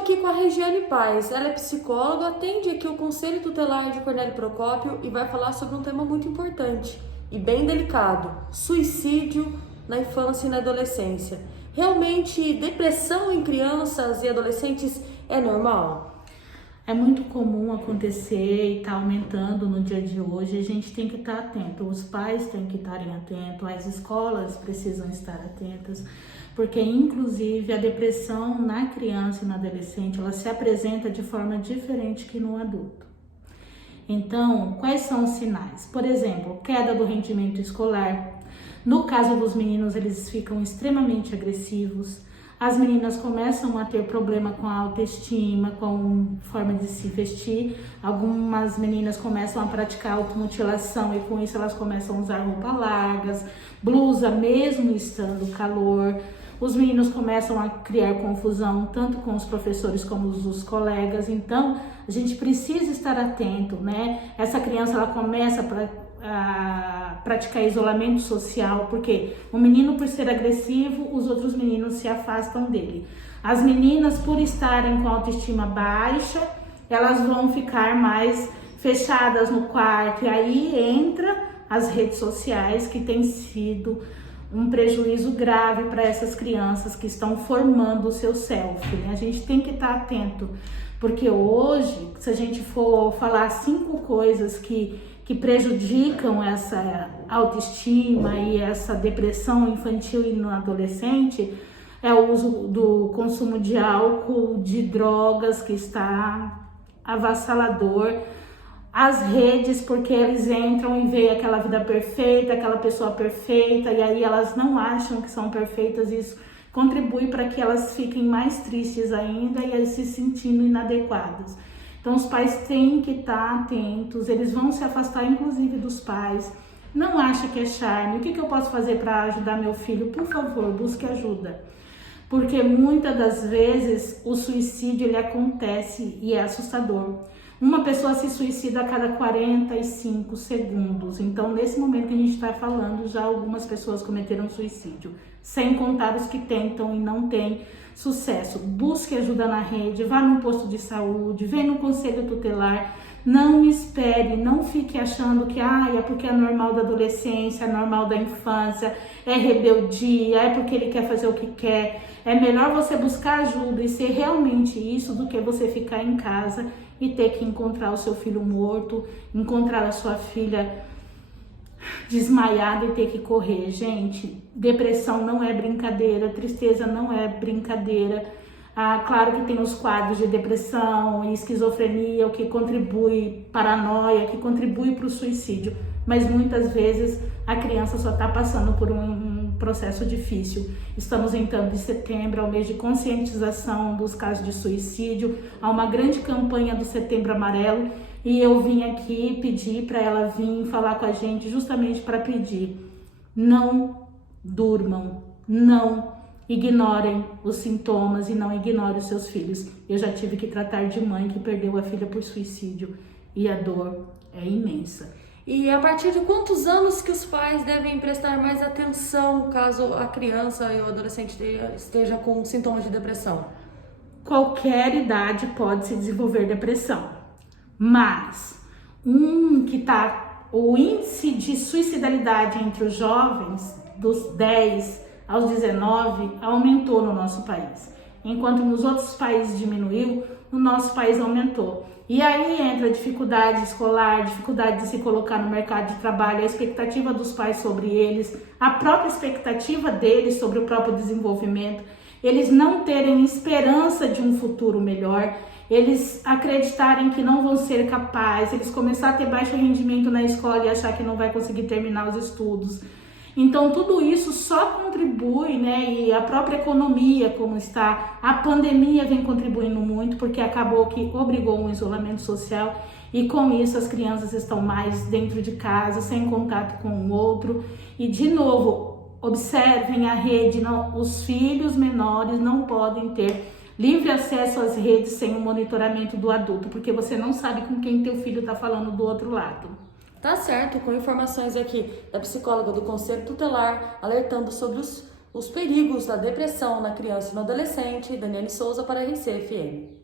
aqui com a Regiane Paes, ela é psicóloga, atende aqui o Conselho Tutelar de Cornélio Procópio e vai falar sobre um tema muito importante e bem delicado: suicídio na infância e na adolescência. Realmente, depressão em crianças e adolescentes é normal? É muito comum acontecer e está aumentando no dia de hoje. A gente tem que estar atento, os pais têm que estarem atentos, as escolas precisam estar atentas, porque inclusive a depressão na criança e no adolescente, ela se apresenta de forma diferente que no adulto. Então, quais são os sinais? Por exemplo, queda do rendimento escolar. No caso dos meninos, eles ficam extremamente agressivos. As meninas começam a ter problema com a autoestima, com a forma de se vestir. Algumas meninas começam a praticar automutilação e com isso elas começam a usar roupas largas, blusa mesmo estando calor. Os meninos começam a criar confusão tanto com os professores como os colegas. Então, a gente precisa estar atento, né? Essa criança, ela começa a praticar isolamento social, porque o menino, por ser agressivo, os outros meninos se afastam dele. As meninas, por estarem com a autoestima baixa, elas vão ficar mais fechadas no quarto, e aí entra as redes sociais, que tem sido um prejuízo grave para essas crianças que estão formando o seu self, né? A gente tem que estar atento, porque hoje, se a gente for falar 5 coisas que prejudicam essa autoestima e essa depressão infantil e no adolescente, é o uso do consumo de álcool, de drogas, que está avassalador. As redes, porque eles entram e veem aquela vida perfeita, aquela pessoa perfeita, e aí elas não acham que são perfeitas, e isso contribui para que elas fiquem mais tristes ainda e se sentindo inadequadas. Então os pais têm que estar atentos, eles vão se afastar inclusive dos pais. Não acha que é charme, o que eu posso fazer para ajudar meu filho? Por favor, busque ajuda. Porque muitas das vezes o suicídio ele acontece e é assustador. Uma pessoa se suicida a cada 45 segundos. Então, nesse momento que a gente está falando, já algumas pessoas cometeram suicídio. Sem contar os que tentam e não têm sucesso. Busque ajuda na rede, vá no posto de saúde, vem no conselho tutelar. Não espere, não fique achando que é porque é normal da adolescência, é normal da infância, é rebeldia, é porque ele quer fazer o que quer. É melhor você buscar ajuda e ser realmente isso do que você ficar em casa e ter que encontrar o seu filho morto, encontrar a sua filha desmaiada e ter que correr. Gente, depressão não é brincadeira, tristeza não é brincadeira. Claro que tem os quadros de depressão e esquizofrenia, o que contribui, paranoia, que contribui para o suicídio, mas muitas vezes a criança só está passando por um processo difícil. Estamos entrando em setembro, é o mês de conscientização dos casos de suicídio, há uma grande campanha do Setembro Amarelo, e eu vim aqui pedir para ela vir falar com a gente justamente para pedir: não durmam, não ignorem os sintomas e não ignorem os seus filhos. Eu já tive que tratar de mãe que perdeu a filha por suicídio e a dor é imensa. E a partir de quantos anos que os pais devem prestar mais atenção caso a criança e o adolescente esteja com sintomas de depressão? Qualquer idade pode se desenvolver depressão, mas o índice de suicidalidade entre os jovens dos 10 aos 19 aumentou no nosso país. Enquanto nos outros países diminuiu, no nosso país aumentou. E aí entra a dificuldade escolar, dificuldade de se colocar no mercado de trabalho, a expectativa dos pais sobre eles, a própria expectativa deles sobre o próprio desenvolvimento, eles não terem esperança de um futuro melhor, eles acreditarem que não vão ser capazes, eles começarem a ter baixo rendimento na escola e achar que não vai conseguir terminar os estudos. Então tudo isso só contribui, né? E a própria economia como está, a pandemia vem contribuindo muito, porque acabou que obrigou um isolamento social e com isso as crianças estão mais dentro de casa, sem contato com o outro. E de novo, observem a rede, os filhos menores não podem ter livre acesso às redes sem o monitoramento do adulto, porque você não sabe com quem teu filho está falando do outro lado. Tá certo, com informações aqui da psicóloga do Conselho Tutelar, alertando sobre os os perigos da depressão na criança e no adolescente. Daniele Souza para a RCFM.